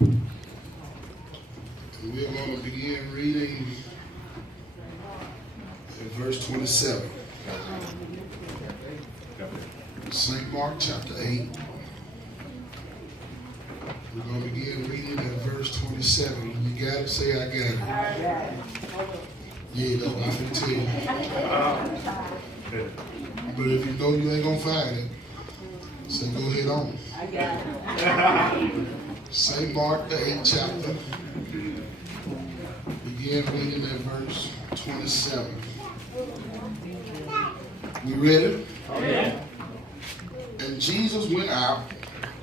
We're going to begin reading in verse 27. St. Mark chapter 8. We're going to begin reading at verse 27. When you got it, say I got it. Yeah, that's what I'm going to tell you. But if you know you ain't going to find it, say go ahead on. I got it. St. Mark the 8th chapter. Begin reading at verse 27. We ready? Yeah. And Jesus went out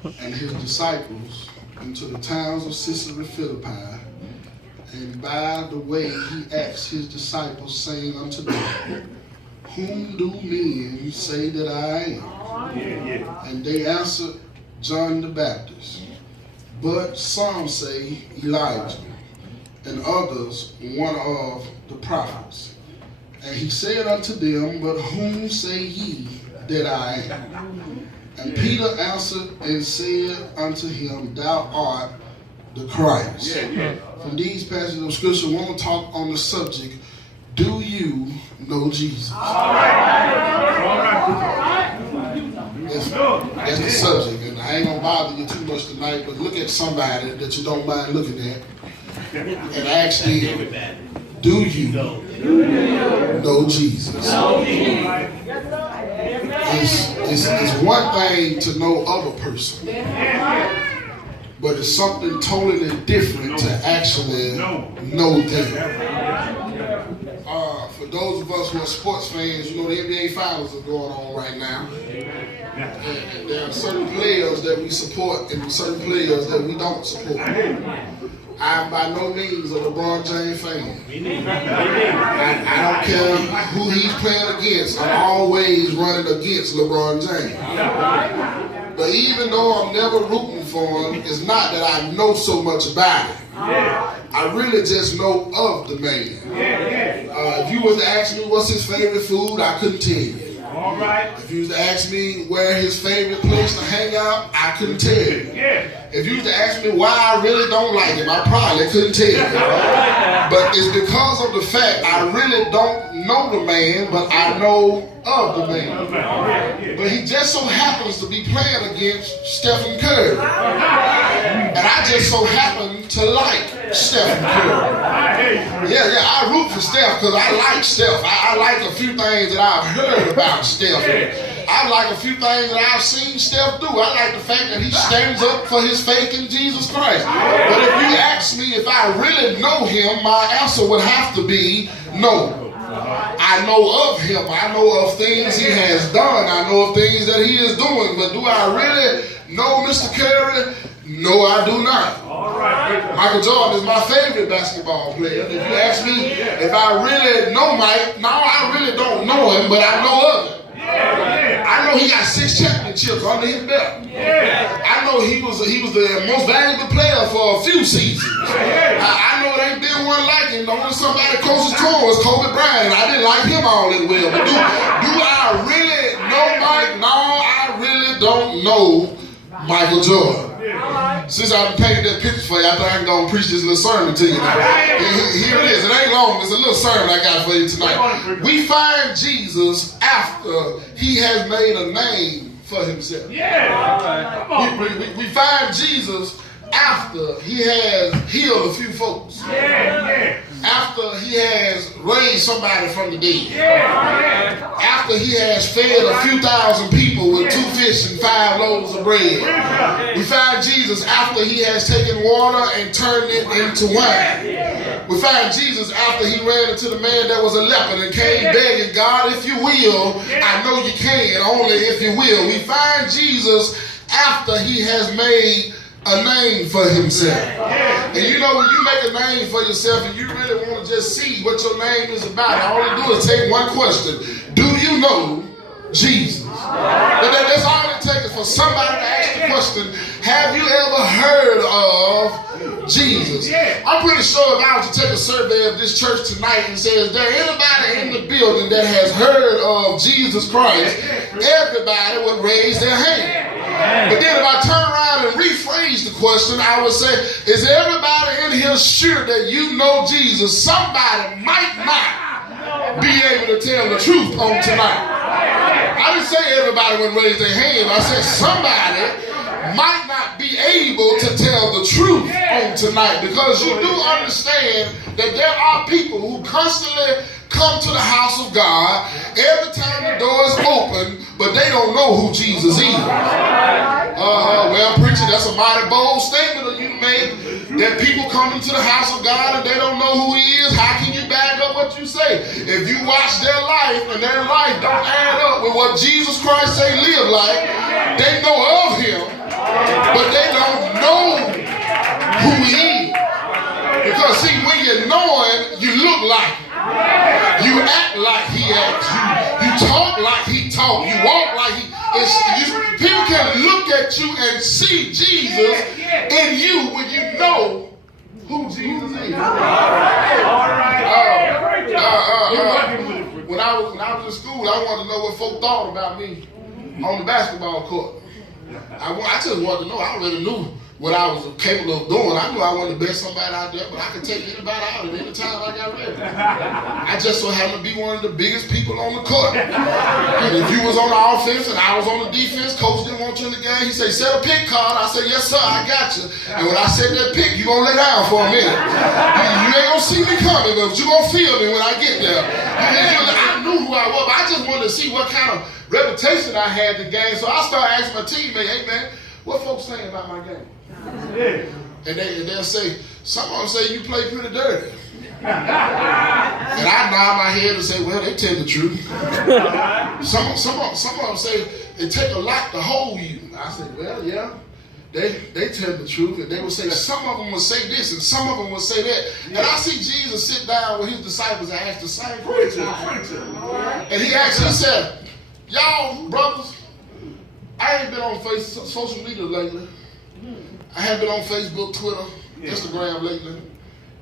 and his disciples into the towns of Caesarea Philippi, and by the way he asked his disciples, saying unto them, Whom do men say that I am? And they answered, John the Baptist. But some say Elijah, and others one of the prophets. And he said unto them, But whom say ye that I am? And Peter answered and said unto him, Thou art the Christ. From these passages of Scripture, we want to talk on the subject, do you know Jesus? That's the subject, and I ain't going to bother you too much tonight, but look at somebody that you don't mind looking at and ask them, do you know Jesus? It's one thing to know of a person, but it's something totally different to actually know them. For those of us who are sports fans, you know the NBA Finals are going on right now. And there are certain players that we support and certain players that we don't support. I'm by no means a LeBron James fan. I don't care who he's playing against. I'm always running against LeBron James. But even though I'm never rooting for him, it's not that I know so much about him. I really just know of the man. If you was to ask me what's his favorite food, I couldn't tell you. If you was to ask me where his favorite place to hang out, I couldn't tell you. If you was to ask me why I really don't like him, I probably couldn't tell you. But it's because of the fact I really don't know the man, but I know of the man. But he just so happens to be playing against Stephen Curry. And I just so happen to like Stephen Curry. Yeah, I root for Steph because I like Steph. I like a few things that I've heard about Steph. I like a few things that I've seen Steph do. I like the fact that he stands up for his faith in Jesus Christ. But if you ask me if I really know him, my answer would have to be no. I know of him. I know of things he has done. I know of things that he is doing. But do I really know Mr. Curry? No, I do not. Michael Jordan is my favorite basketball player. If you ask me if I really know Mike, no, I really don't know him, but I know of him. I know he got 6 championships under his belt. I know he was the most valuable player for a few seasons. I know there ain't been one like him. The only somebody closest to him was Kobe Bryant. I didn't like him all that well. But do I really know Mike? No, I really don't know Michael Jordan. Since I've painted that picture for you, I think I'm going to preach this little sermon to you now. Here it is. It ain't long. It's a little sermon I got for you tonight. We find Jesus after he has made a name for himself. We find Jesus after he has healed a few folks. After he has raised somebody from the dead. After he has fed a few thousand people with 2 fish and 5 loaves of bread. We find Jesus after he has taken water and turned it into wine. We find Jesus after he ran into the man that was a leper and came begging, God, if you will, I know you can, only if you will. We find Jesus after he has made a name for himself. And you know, when you make a name for yourself and you really want to just see what your name is about, all you do is take one question. Do you know Jesus? That's all it takes for somebody to ask the question, have you ever heard of Jesus? I'm pretty sure if I was to take a survey of this church tonight and say, is there anybody in the building that has heard of Jesus Christ? Everybody would raise their hand. But then if I turn around and rephrase the question, I would say, is everybody in here sure that you know Jesus? Somebody might not be able to tell the truth on tonight. I didn't say everybody would raise their hand. I said somebody might not be able to tell the truth on tonight, because you do understand that there are people who constantly come to the house of God every time the door is open, but they don't know who Jesus is. Well, preacher, that's a mighty bold statement that you made, that people come into the house of God and they don't know who he is. How can you back up what you say? If you watch their life and their life don't add up with what Jesus Christ say live like, they know of him, but they don't know who he is. Because see, when you know him, you look like him. You act like he acts. You talk like he talks. You walk like he is. People can look at you and see Jesus in you when you know who Jesus is. When I was in school, I wanted to know what folk thought about me on the basketball court. I just wanted to know. I already knew what I was capable of doing. I knew I wasn't the best somebody out there, but I could take anybody out at any time I got ready. I just so happened to be one of the biggest people on the court. And if you was on the offense and I was on the defense, coach didn't want you in the game. He said, set a pick card. I said, yes, sir, I got you. And when I said that pick, you gonna lay down for a minute. You ain't gonna see me coming, but you gonna feel me when I get there. I knew who I was, but I just wanted to see what kind of reputation I had the game. So I started asking my teammate, hey man, what folks saying about my game? And they'll say, some of them say you play pretty dirty. And I nod my head and say, well, they tell the truth. Some of them say it take a lot to hold you. I say, well, yeah, they tell the truth. And they will say, some of them will say this and some of them will say that. And I see Jesus sit down with his disciples and ask the same question. And he actually said, y'all brothers, I ain't been on social media lately. I have been on Facebook, Twitter, Instagram lately.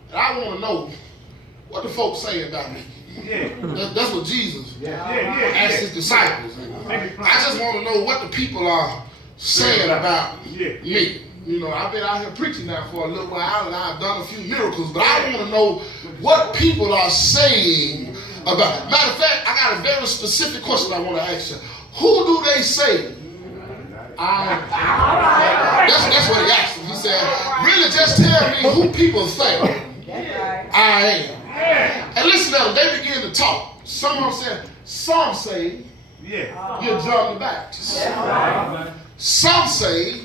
And I want to know what the folks saying about me. That's what Jesus asked his disciples. I just want to know what the people are saying about me. You know, I've been out here preaching now for a little while and I've done a few miracles, but I want to know what people are saying about me. Matter of fact, I got a very specific question I want to ask you. Who do they say I am? That's what he asked him. He said, really just tell me who people think I am. And listen to them, they begin to talk. Some say you're John the Baptist. Some say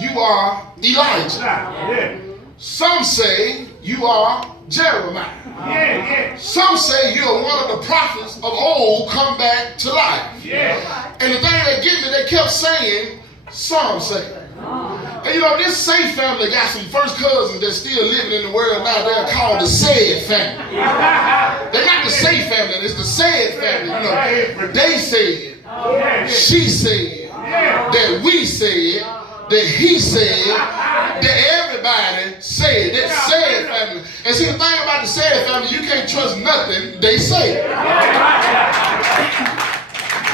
you are Elijah. Some say you are Jeremiah. Some say you're one of the prophets of old come back to life. And the thing that get me, they kept saying, some say. And you know, this Say family got some first cousins that's still living in the world now. They're called the Said family. They're not the Say family, it's the Said family. You know, they said, she said, that we said, that he said, that everybody said. That Said family. And see, the thing about the Said family, you can't trust nothing they say.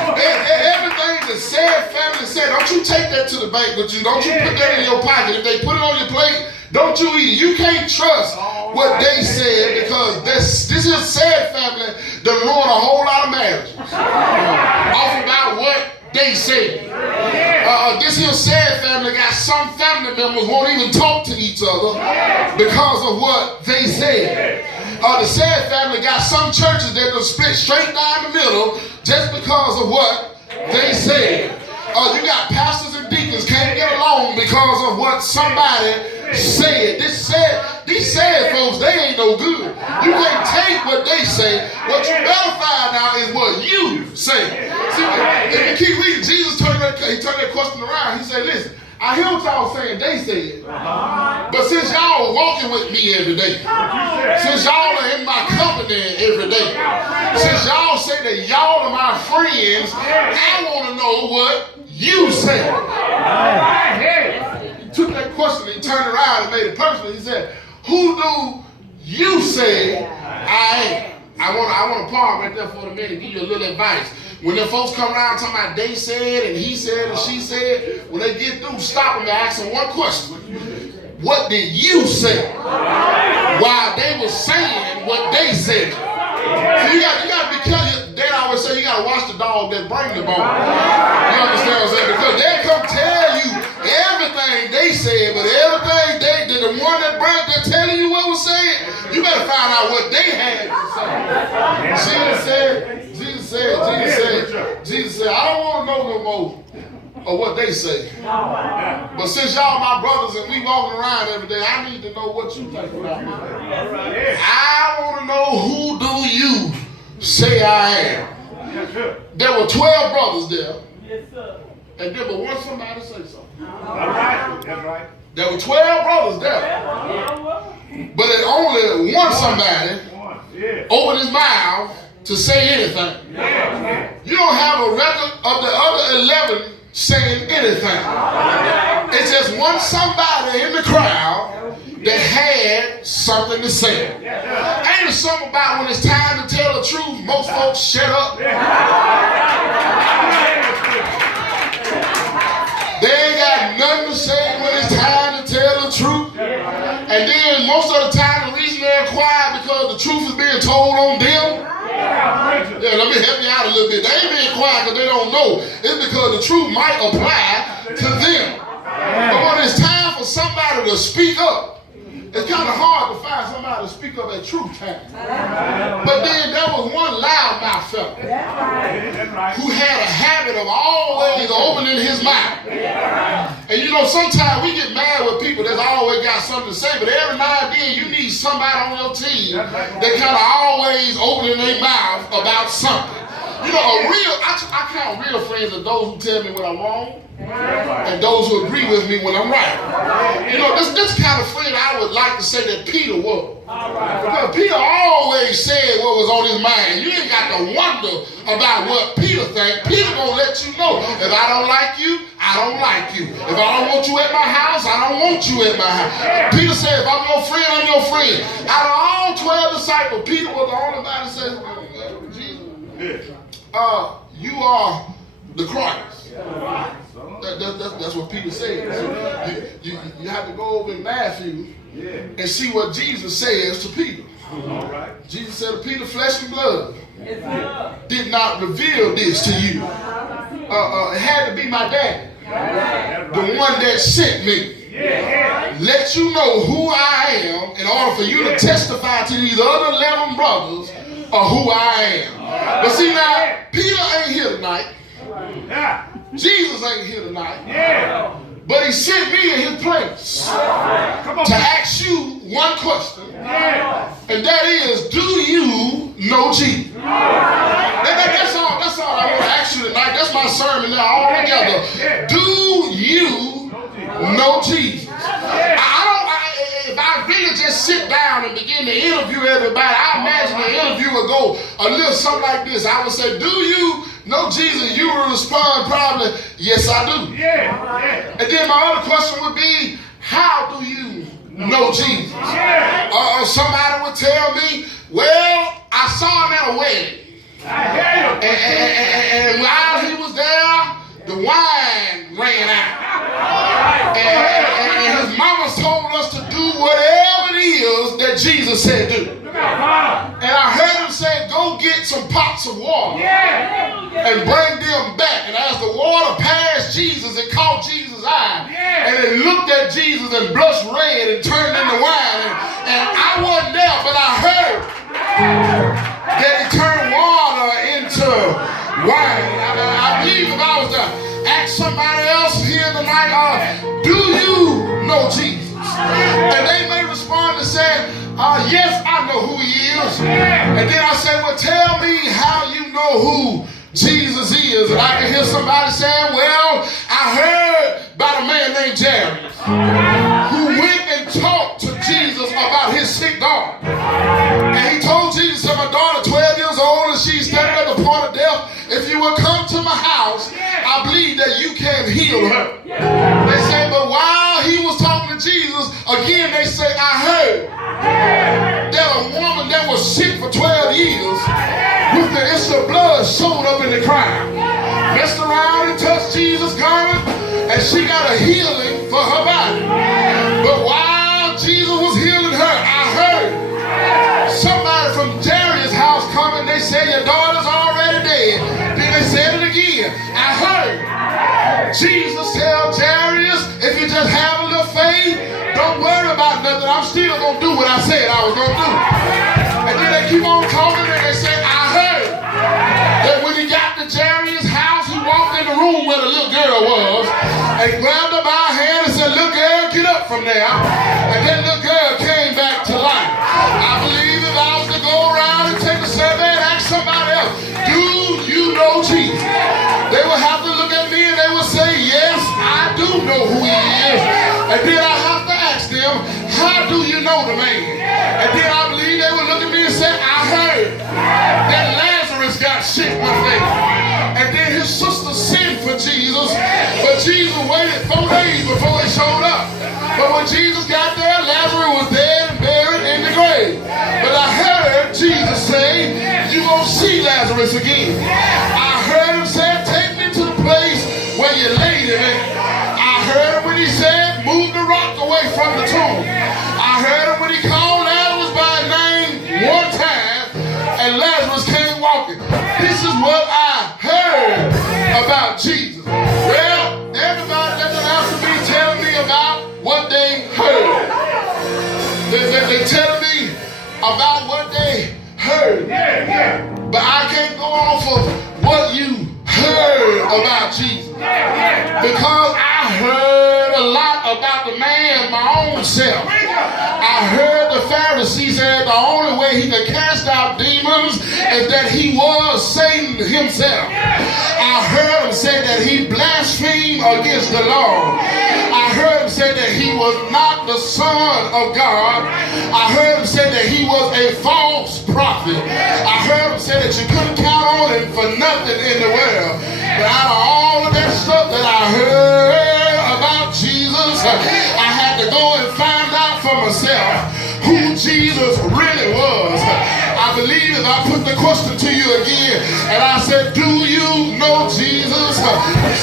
Everything the Said family said, don't you take that to the bank with you. Don't you put that in your pocket. If they put it on your plate, don't you eat it. You can't trust what they said, because this is Said family that ruined a whole lot of marriages off about what they said. This here Said family got some family members won't even talk to each other because of what they said. The Said family got some churches that will split straight down the middle just because of what they said. You got pastors and deacons can't get along because of what somebody said. These Said folks, they ain't no good. You can't take what they say. What you better find out is what you say. See, if you keep reading, Jesus turned that question around. He said, listen, I hear what y'all saying, they said. But since y'all walking with me every day, since y'all are in my company every day, since y'all say that y'all are my friends, I want to know what you say. He took that question and he turned around and made it personal. He said, who do you say I am? I want to pause right there for a minute and give you a little advice. When the folks come around talking about they said and he said and she said, when they get through, stop them and ask them one question. What did you say? While they were saying what they said. So you got to be careful. They always say you got to watch the dog that bring the bone. You understand what I'm saying? Because they come tell you everything they said, but everything the one that brought, they're telling you what was said, you better find out what they had to say. Jesus said, I don't want to know no more of what they say. But since y'all my brothers and we walking around every day, I need to know what you think about me. I want to know, who do you say I am? There were 12 brothers there. And there was one somebody say something. That's right. There were 12 brothers there. But it only one somebody opened his mouth to say anything. You don't have a record of the other 11 saying anything. It's just one somebody in the crowd that had something to say. Ain't it something about when it's time to tell the truth, most folks shut up. They ain't got nothing to say when it's time to tell the truth. And then most of the time the reason they're quiet because the truth is being told on them. Yeah, let me help you out a little bit. They ain't being quiet because they don't know. It's because the truth might apply to them. But when it's time for somebody to speak up, it's kind of hard to find somebody to speak up at truth time. But then there was one loudmouth fella who had a habit of always opening his mouth. And you know, sometimes we get mad with people that's always got something to say, but every now and then you need somebody on your team that kind of always opening their mouth about something. You know, I count real friends as those who tell me when I'm wrong and those who agree with me when I'm right. You know, this kind of friend I would like to say that Peter was. Because Peter always said what was on his mind. You ain't got to wonder about what Peter thinks. Peter gonna let you know. If I don't like you, I don't like you. If I don't want you at my house, I don't want you at my house. Peter said, if I'm your friend, I'm your friend. Out of all 12 disciples, Peter was the only one that said, Jesus, you are the Christ. That's what Peter said. So you have to go over in Matthew and see what Jesus says to Peter. Jesus said to Peter, flesh and blood did not reveal this to you. It had to be my daddy, the one that sent me. Let you know who I am in order for you to testify to these other 11 brothers of who I am. But see now, Peter ain't here tonight. Jesus ain't here tonight. But he sent me in his place to ask you one question. And that is, do you know Jesus? That's all I want to ask you tonight. That's my sermon now all together. Do you know Jesus? If I really just sit down and begin to interview everybody, I imagine the interview would go a little something like this. I would say, do you know Jesus? You will respond probably, yes, I do. And then my other question would be, how do you know Jesus? Somebody would tell me, well, I saw him at a wedding. And while he was there, the wine ran out. And his mama told us to do whatever it is that Jesus said do. And I heard him say, go get some pots of water and bring them back. And as the water passed Jesus, it caught Jesus' eye. And it looked at Jesus and blushed red and turned into wine. And I wasn't there, but I heard that it turned water into wine. I believe if I was to ask somebody else here tonight, do you know Jesus? And they may respond and say, yes, I know who he is. And then I say, well, tell me how you know who Jesus is. And I can hear somebody saying, well, I heard about a man named Jairus who went and talked to Jesus about his sick daughter. And he told Jesus that my daughter, 12 years old, and she's standing at the point of death. If you will come to my house, I believe that you can heal her. They say, but while he was talking to Jesus, again they say, I heard that a woman that was sick for 12 years with the issue of blood, showed up in the crowd, messed around and touched Jesus' garment, and she got a healing for her body. But while Jesus was healing her, I heard somebody from Jairus' house coming. They said, your daughter's already dead. Then they said it again. I heard Jesus tell Jairus, if you just have a little faith, don't worry about nothing. I'm still going to do what I said I was going to do. And then they keep on talking and they say, I heard that when he got to Jairus' house, he walked in the room where the little girl was and grabbed her by her hand and said, little girl, get up from there. And that little girl came back to life. I believe if I was to go around and take a survey and ask somebody else, do you know Jesus? They would have to look at me and they would say, yes, I do know who he is. And then I have to ask them, how do you know the man? And then I believe they would look at me and say, I heard that Lazarus got sick one day. And then his sister sent for Jesus, but Jesus waited 4 days before he showed up. But when Jesus got there, Lazarus was dead and buried in the grave. But I heard Jesus say, you're going to see Lazarus again. I heard him say, take me to the place where you laid him in. I heard him when he said, move the rock away from the tomb. I heard him when he called Lazarus by name one time, and Lazarus came walking. This is what I heard about Jesus. Well, everybody that's announced to me telling me about what they heard. They're telling me about what they heard. But I can't go off of what you heard about Jesus. Because I heard a lot about the man my own self. I heard the Pharisees said the only way he could cast out demons is that he was Satan himself. I heard him say that he blasphemed against the Lord. I heard him say that he was not the Son of God. I heard him say that he was a false prophet. I heard him say that you couldn't count on him for nothing in the world. But out of all of that stuff that I heard about Jesus, I had to go and find out for myself who Jesus really was. I believe if I put the question to you again and I said, do you know Jesus?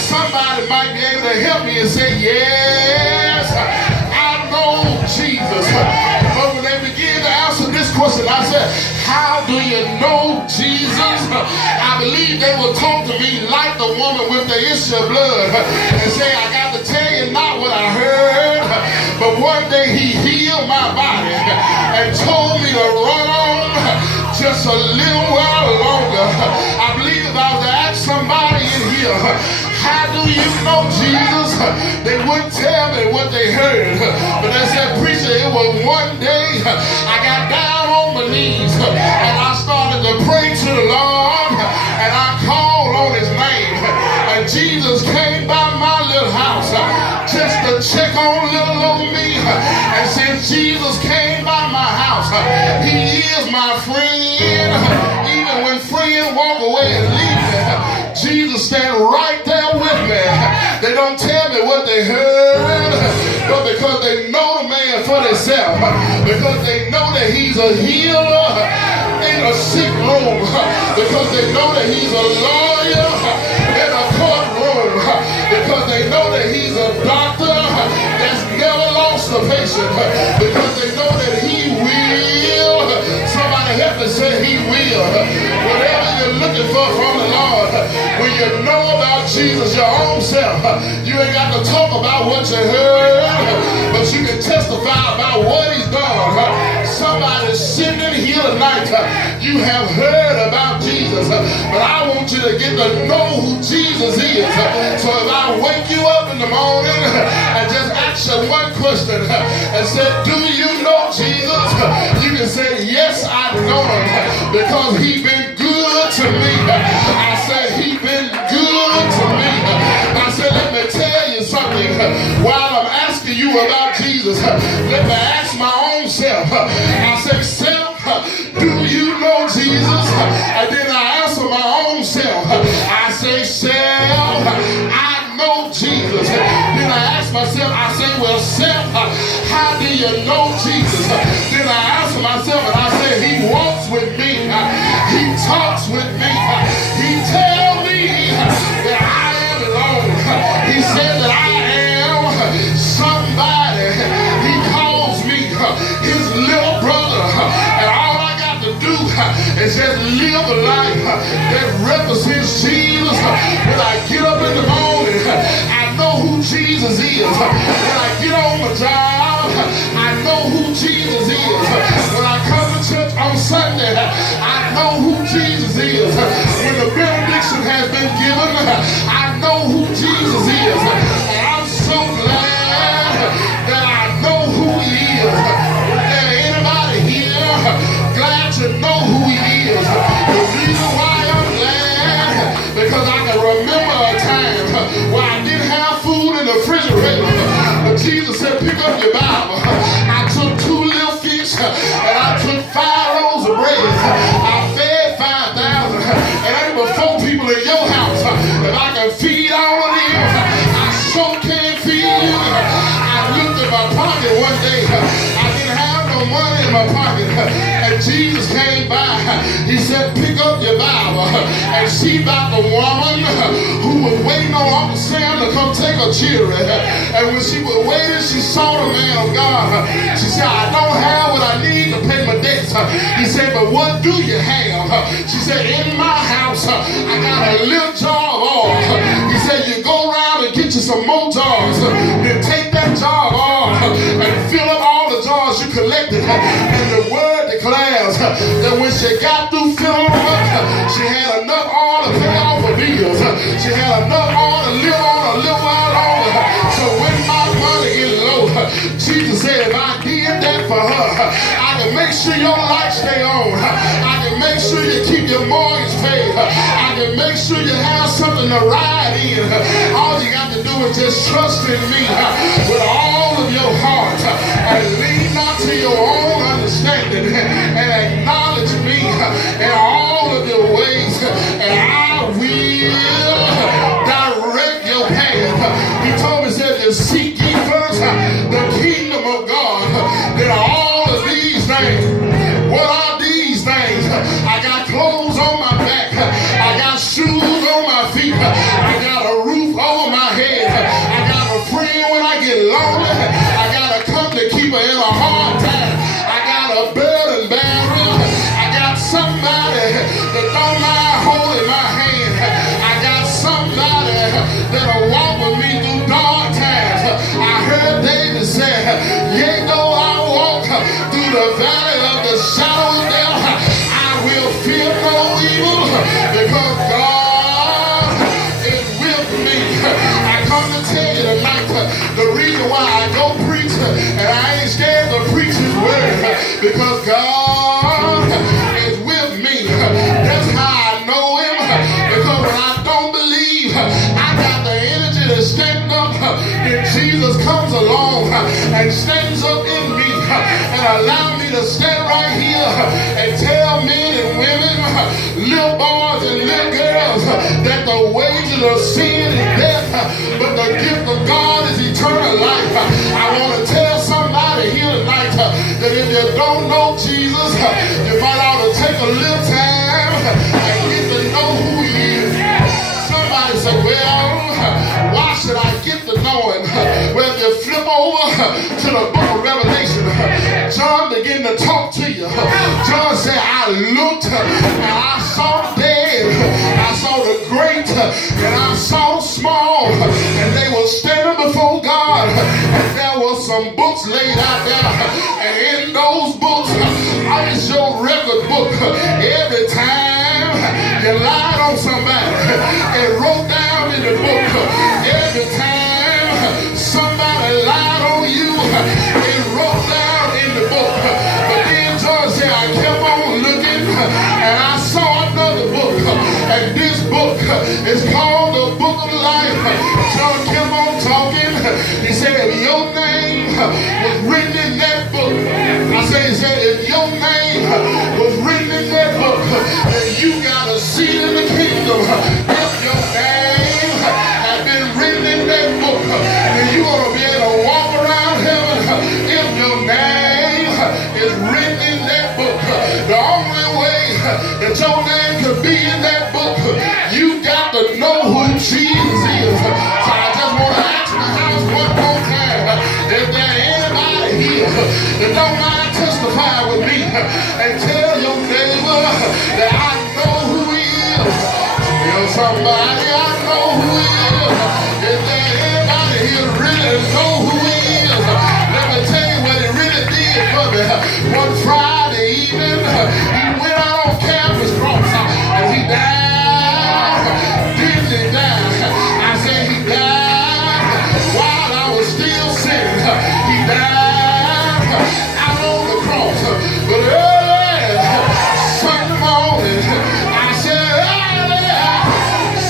Somebody might be able to help me and say, yes, I know Jesus. But when they begin to answer this question, I said, how do you know Jesus? I believe they will talk to me like the woman with the issue of blood and say, I got to tell you not what I heard, but one day he healed my body and told me to run on just a little while longer. I believe if I was to ask somebody in here, how do you know Jesus? They wouldn't tell me what they heard. But they said, preacher, it was one day I got down on my knees and I started to pray to the Lord and I called on his name. And Jesus came by my little house just to check on little old me. And since Jesus came by my house, he is my friend. Even when friends walk away and leave me, Jesus stand right there with me. They don't tell me what they heard, but because they know the man for themselves, because they know that he's a healer in a sick room, because they know that he's a lawyer in a courtroom, because they know that he's a doctor that's never lost a patient, because they know that he will. Somebody help me say he will. Whatever you're looking for from the Lord, when you know about Jesus your own self, you ain't got to talk about what you heard, but you can testify about what he's done. Somebody's sitting in here tonight, you have heard about Jesus, but I want you to get to know who Jesus is. So if I wake you up in the morning and just ask you one question and say, do you know Jesus? You can say, yes, I know him because he's been good to me. I said, he's been good to me. I said, let me tell you something. While I'm asking you about Jesus, let me ask my own self. I said, self, do you know Jesus? And then I answer my own self. I say, self, I know Jesus. Then I ask myself, I say, well, self, how do you know Jesus? Then I answer myself and I say, he walks with me. He talks with me. He ever since Jesus. When I get up in the morning, I know who Jesus is. When I get on my job, I know who Jesus is. When I come to church on Sunday, I know who Jesus is. When the benediction has been given, I know who Jesus is. And I'm so glad that I know who he is. Is there anybody here glad to know who he is? The reason why I'm glad, because I can remember a time where I didn't have food in the refrigerator. But Jesus said, pick up your Bible. I took 2 little fish and I took 5 loaves of bread. I fed 5,000. And ain't but 4 people in your house. If I can feed all of them, I sure can feed you. I looked in my pocket one day. I didn't have no money in my pocket. And Jesus came by. He said, pick up your Bible. And she about the woman who was waiting on Uncle Sam to come take her children. And when she was waiting, she saw the man of God. She said, I don't have what I need to pay my debts. He said, but what do you have? She said, in my house, I got a little jar of oil. He said, you go around and get you some more jars. Then take that jar of oil and fill up all the jars you collected. And the word declares that when she got through filling them up, she had enough oil to pay off her bills. She had enough oil to live on a little while longer. So when my money is low, Jesus said, if I did that for her, I can make sure your light stay on. I can make sure you keep your mortgage paid. I can make sure you have something to ride in. All you got to do is just trust in me with all of your heart and lean not to your own understanding and acknowledge me in all of your ways, and I will direct your path. He told me, said, to seek ye first the kingdom of God, then all of these things. What are these things? I got clothes on my back. I got shoes on my feet. I got a roof over my head. I got a friend when I get lonely. I got a company keeper in a hard time. I got a burden bearer. I got somebody that don't mind holding my hand. I got somebody that'll walk with me through dark times. I heard David say, yea, though I walk through the valley of the shadow of death, I will fear no evil, because God is with me. I come to tell you tonight, the reason why I go preach, and I ain't scared to preach his word, because God is with me. That's how I know him, because when I don't believe, I got the energy to stand up. Then Jesus comes along and stands up in me and allow me to stand right here and tell men and women, little boys and little girls, that the wages of sin is death, but the gift of God is eternal life. I want to tell somebody here tonight that if you don't know Jesus, you might ought to take a little time and get to know who he is. Somebody say, well, why should I get to know him? Well, if you flip over to the book of Revelation, John began to talk to you. John said, I looked and I saw dead. I saw the great and I saw the small, and they were standing before God, and there were some books laid out there, and in those books, it's your record book. Every time you lied on somebody, it wrote down in the book. Every time somebody lied on you, it wrote down in the book. But then John said, I kept on looking, and I saw another book, and this book is called the Book of Life. John kept on talking. He said, if your name was written in that book, he said, if your name was written in that book, then you got a seat in the kingdom. If your name had been written in that book, then you're going to be able to walk around heaven. If your name is written in that book, the only way that your name could be in that book, you got to know who Jesus is. So I just want to ask the house one more time, if there anybody here that don't mind testify with me and tell your neighbor that I know who he is. somebody I know who he is. Is there anybody here really know who he is? Let me tell you what he really did for me. One Friday evening, he went out on campus cross and he died. Didn't he die? I said he died while I was still sinning. He died out on the cross. But early Sunday morning, I said early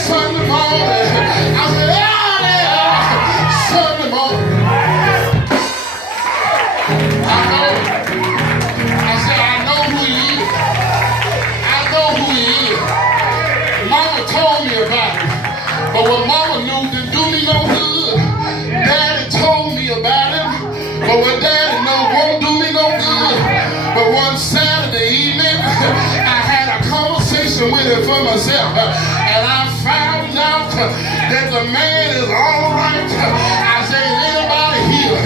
Sunday morning, I said early Sunday morning. I know who he is. I know who he is. Mama told me about it. But what Mama knew didn't do me no good. Daddy told me about him. But what Daddy knew won't do me no good. But one Saturday evening, I had a conversation with him for myself. And I found out that the man is all right. I said, anybody here